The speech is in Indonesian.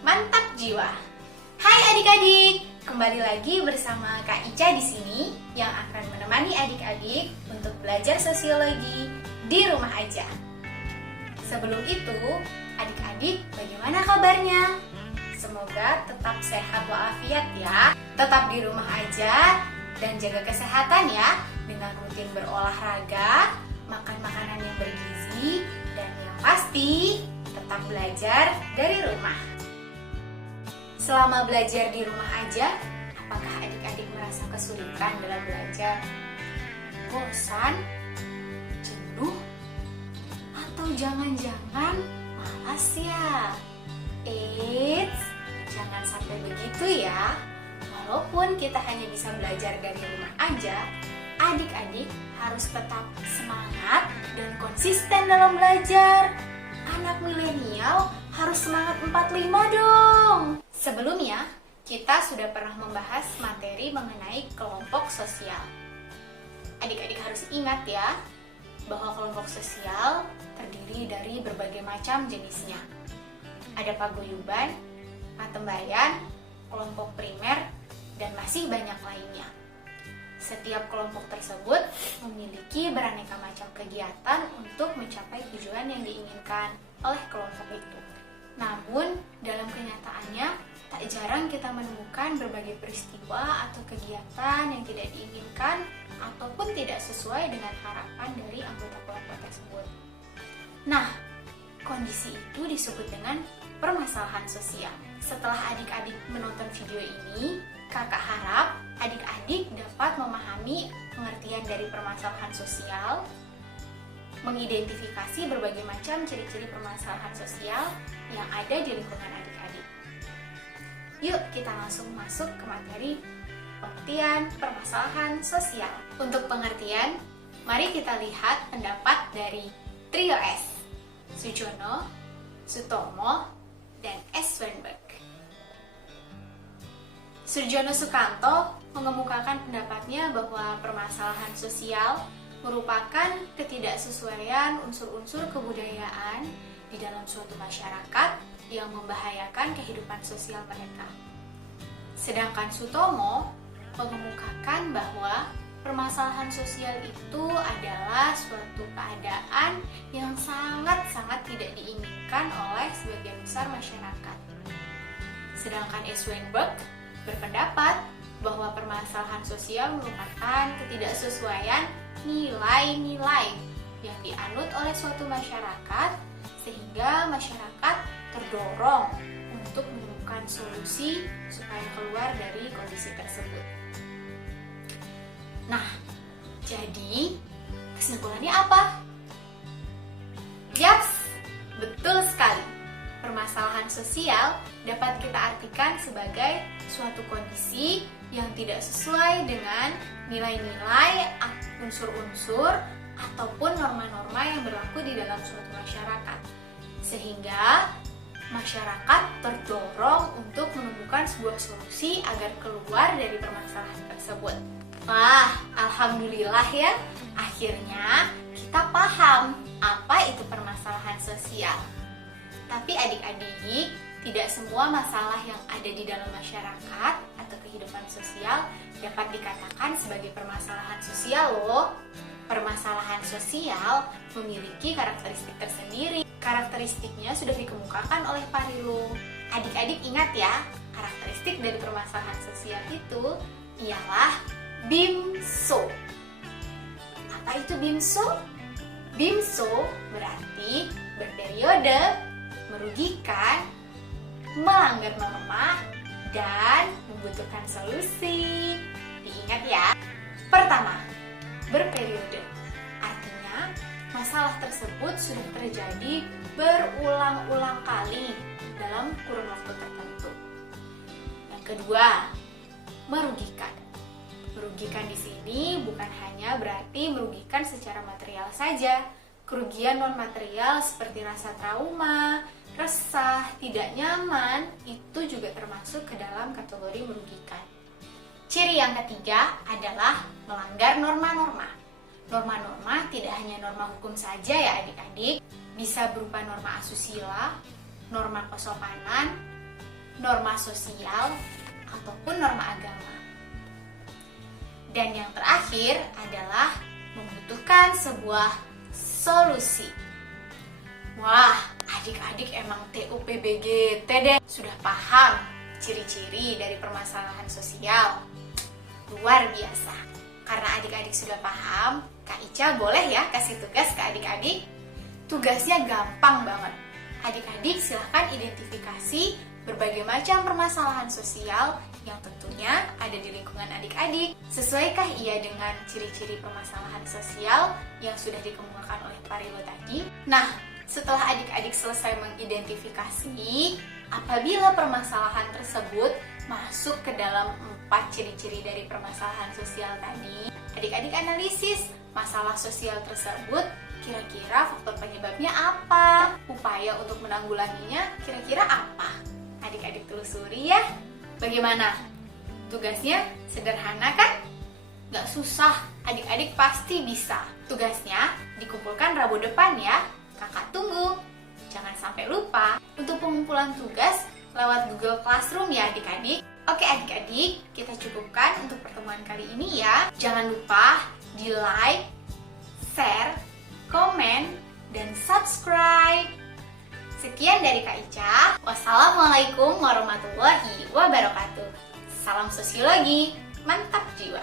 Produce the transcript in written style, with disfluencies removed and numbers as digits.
Mantap jiwa. Hai adik-adik, kembali lagi bersama Kak Ica di sini yang akan menemani adik-adik untuk belajar sosiologi di rumah aja. Sebelum itu, adik-adik bagaimana kabarnya? Semoga tetap sehat walafiat ya. Tetap di rumah aja dan jaga kesehatan ya dengan rutin berolahraga, makan makanan yang bergizi, dan yang pasti tetap belajar dari rumah. Selama belajar di rumah aja, apakah adik-adik merasa kesulitan dalam belajar? Bosan? Jenuh? Atau jangan-jangan malas ya? Eits, jangan sampai begitu ya. Walaupun kita hanya bisa belajar dari rumah aja, adik-adik harus tetap semangat dan konsisten dalam belajar. Anak milenial harus semangat 45 dong. Sebelumnya, kita sudah pernah membahas materi mengenai kelompok sosial. Adik-adik harus ingat ya, bahwa kelompok sosial terdiri dari berbagai macam jenisnya. Ada paguyuban, patembayan, kelompok primer, dan masih banyak lainnya. Setiap kelompok tersebut memiliki beraneka macam kegiatan untuk mencapai tujuan yang diinginkan oleh kelompok itu. Namun, dalam kenyataannya, tak jarang kita menemukan berbagai peristiwa atau kegiatan yang tidak diinginkan ataupun tidak sesuai dengan harapan dari anggota kelompok tersebut. Nah, kondisi itu disebut dengan permasalahan sosial. Setelah adik-adik menonton video ini, kakak harap adik-adik dapat memahami pengertian dari permasalahan sosial, mengidentifikasi berbagai macam ciri-ciri permasalahan sosial yang ada di lingkungan adik-adik. Yuk kita langsung masuk ke materi pengertian permasalahan sosial. Untuk pengertian, mari kita lihat pendapat dari trio S, Sujono, Sutomo, dan S. Weinberg. Surjono Sukanto mengemukakan pendapatnya bahwa permasalahan sosial merupakan ketidaksesuaian unsur-unsur kebudayaan di dalam suatu masyarakat yang membahayakan kehidupan sosial mereka. Sedangkan Sutomo mengemukakan bahwa permasalahan sosial itu adalah suatu keadaan yang sangat-sangat tidak diinginkan oleh sebagian besar masyarakat. Sedangkan S. Weinberg berpendapat bahwa permasalahan sosial merupakan ketidaksesuaian nilai-nilai yang dianut oleh suatu masyarakat sehingga masyarakat terdorong untuk menemukan solusi supaya keluar dari kondisi tersebut. Nah, jadi kesimpulannya apa? Yaps, betul sekali. Permasalahan sosial dapat kita artikan sebagai suatu kondisi yang tidak sesuai dengan nilai-nilai, unsur-unsur, ataupun norma-norma yang berlaku di dalam suatu masyarakat. Sehingga masyarakat terdorong untuk menemukan sebuah solusi agar keluar dari permasalahan tersebut. Wah, alhamdulillah ya, akhirnya kita paham apa itu permasalahan sosial. Tapi adik-adik, tidak semua masalah yang ada di dalam masyarakat atau kehidupan sosial dapat dikatakan sebagai permasalahan sosial loh. Permasalahan sosial memiliki karakteristik tersendiri. Karakteristiknya sudah dikemukakan oleh Parilo. Adik-adik ingat ya, karakteristik dari permasalahan sosial itu ialah BIMSO. Apa itu BIMSO? BIMSO berarti berperiode, merugikan, melanggar norma, dan membutuhkan solusi. Diingat ya. Pertama, berperiode. Artinya, masalah tersebut sudah terjadi berulang-ulang kali dalam kurun waktu tertentu. Yang kedua, merugikan. Merugikan di sini bukan hanya berarti merugikan secara material saja. Kerugian non-material seperti rasa trauma, resah, tidak nyaman, itu juga termasuk ke dalam kategori merugikan. Ciri yang ketiga adalah melanggar norma-norma. Norma-norma tidak hanya norma hukum saja ya adik-adik, bisa berupa norma asusila, norma kesopanan, norma sosial, ataupun norma agama. Dan yang terakhir adalah membutuhkan sebuah solusi. Wah, adik-adik emang TUPBGT deh. Sudah paham ciri-ciri dari permasalahan sosial. Luar biasa. Karena adik-adik sudah paham, Kak Ica boleh ya kasih tugas ke adik-adik. Tugasnya gampang banget. Adik-adik silahkan identifikasi berbagai macam permasalahan sosial yang tentunya ada di lingkungan adik-adik. Sesuaikah ia dengan ciri-ciri permasalahan sosial yang sudah dikemukakan oleh Pak Rilo tadi? Nah, setelah adik-adik selesai mengidentifikasi, apabila permasalahan tersebut masuk ke dalam 4 ciri-ciri dari permasalahan sosial tadi, adik-adik analisis masalah sosial tersebut, kira-kira faktor penyebabnya apa? Upaya untuk menanggulanginya kira-kira apa? Adik-adik telusuri ya. Bagaimana? Tugasnya sederhana kan? Gak susah, adik-adik pasti bisa. Tugasnya dikumpulkan Rabu depan ya. Kakak tunggu. Jangan sampai lupa untuk pengumpulan tugas lewat Google Classroom ya adik-adik. Oke adik-adik, kita cukupkan untuk pertemuan kali ini ya. Jangan lupa di like, share, komen, dan subscribe. Sekian dari Kak Ica. Wassalamualaikum warahmatullahi wabarakatuh. Salam sosiologi, mantap jiwa.